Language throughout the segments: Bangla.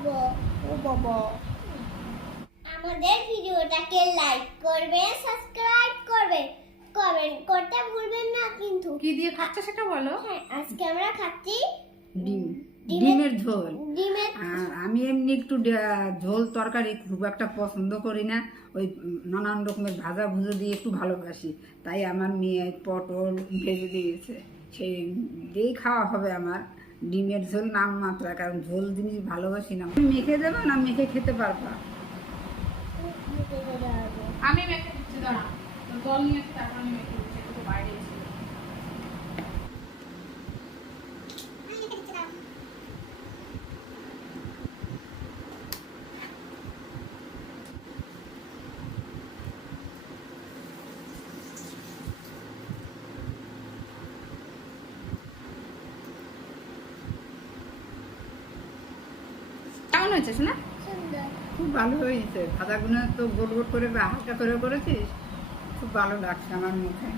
খাবো। ও বাবা, আমাদের ভিডিওটাকে লাইক করবে, সাবস্ক্রাইব করবে, কমেন্ট করতে ভুলবেন না কিন্তু। কি দিয়ে খাচ্ছ সেটা বলো। হ্যাঁ, আজকে আমরা খাচ্ছি ডিম, ডিমের ঝোল। ডিমের। আমি এমনি একটু ঝোল তরকারি খুব একটা পছন্দ করি না, ওই নানান রকমের ভাজা ভুজো দিয়ে একটু ভালোবাসি। তাই আমার মেয়ে পটল ভেজে দিয়েছে, সেই দিয়েই খাওয়া হবে আমার। ডিমের ঝোল নাম মাত্র, কারণ ঝোল জিনিস ভালোবাসি না। মেখে দেবে না, মেখে খেতে পারবা। আমি মেখে দিচ্ছি, দাঁড়া জল নিয়ে তারপর আমি মেখে দিচ্ছি, একটু বাইরে ছিল। কেমন হয়েছে শোনা? সুন্দর। খুব ভালো হয়েছে। ভাজাগুলো তো গোল গোল করে বা হালকা করে করেছিস, খুব ভালো লাগছে আমার মুখে।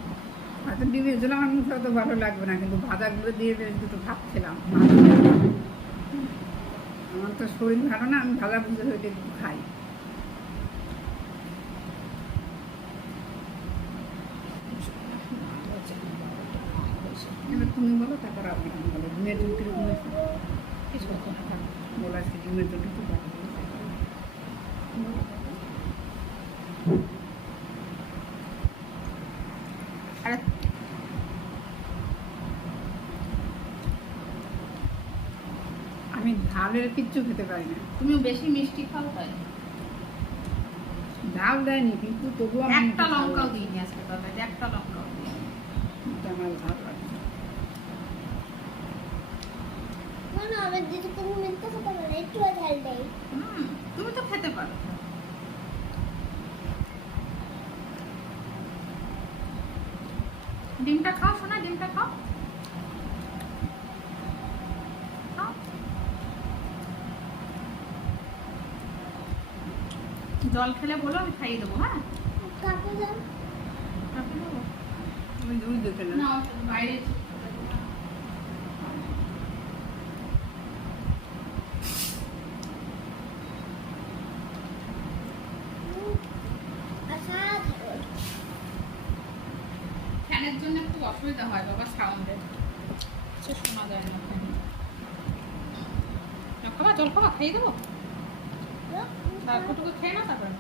হয়তো ডিমের ঝোল আমার মুখে অত ভালো লাগবে না, কিন্তু ভাজাগুলো দিয়ে বেশ দুটো খাচ্ছিলাম। আমার তো শরীর ভালো না, আমি ভাজা ভুজে হইতে একটু খাই। এবার তুমি বলো, তারপর আপনি বলো ডিমের ঝোল কিরকম হয়েছে। কিছু করতে না থাক। বলো আজকে ডিমের ঝোলটা খুব ভালো হয়েছে। আরে আমি ঝালের কিচ্ছু খেতে পারি না। তুমিও বেশি মিষ্টি খাও তাই। ঝাল দেয়নি, কিন্তু তবুও আমি একটা লঙ্কাও দিইনি আজকে তরকারিতে, একটা লঙ্কাও দিইনি। এটা আমার ভালো লাগে। না, আমার দিদি তুমি মিথ্যা কথা বলে, একটু ঝাল দেয়। তুমি তো খেতে পারো। ডিমটা খাও শোনা, ডিমটা খাও। খাও। জল খেলে বলো, আমি খাইয়ে দেবো। হ্যাঁ, কাকে দাও? কাকে দেবো? ওই দেখে না। না, বাইরে অসাধারণ। ফ্যানের জন্য একটু অসুবিধা হয় বাবা, সাউন্ডের সে শোনা যায় না। খাবা, জল খাবা, খাইয়ে দেবো। তারপরটুকু খেয়ে না, তারপর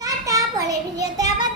টাটা, পরের ভিডিওতে আবার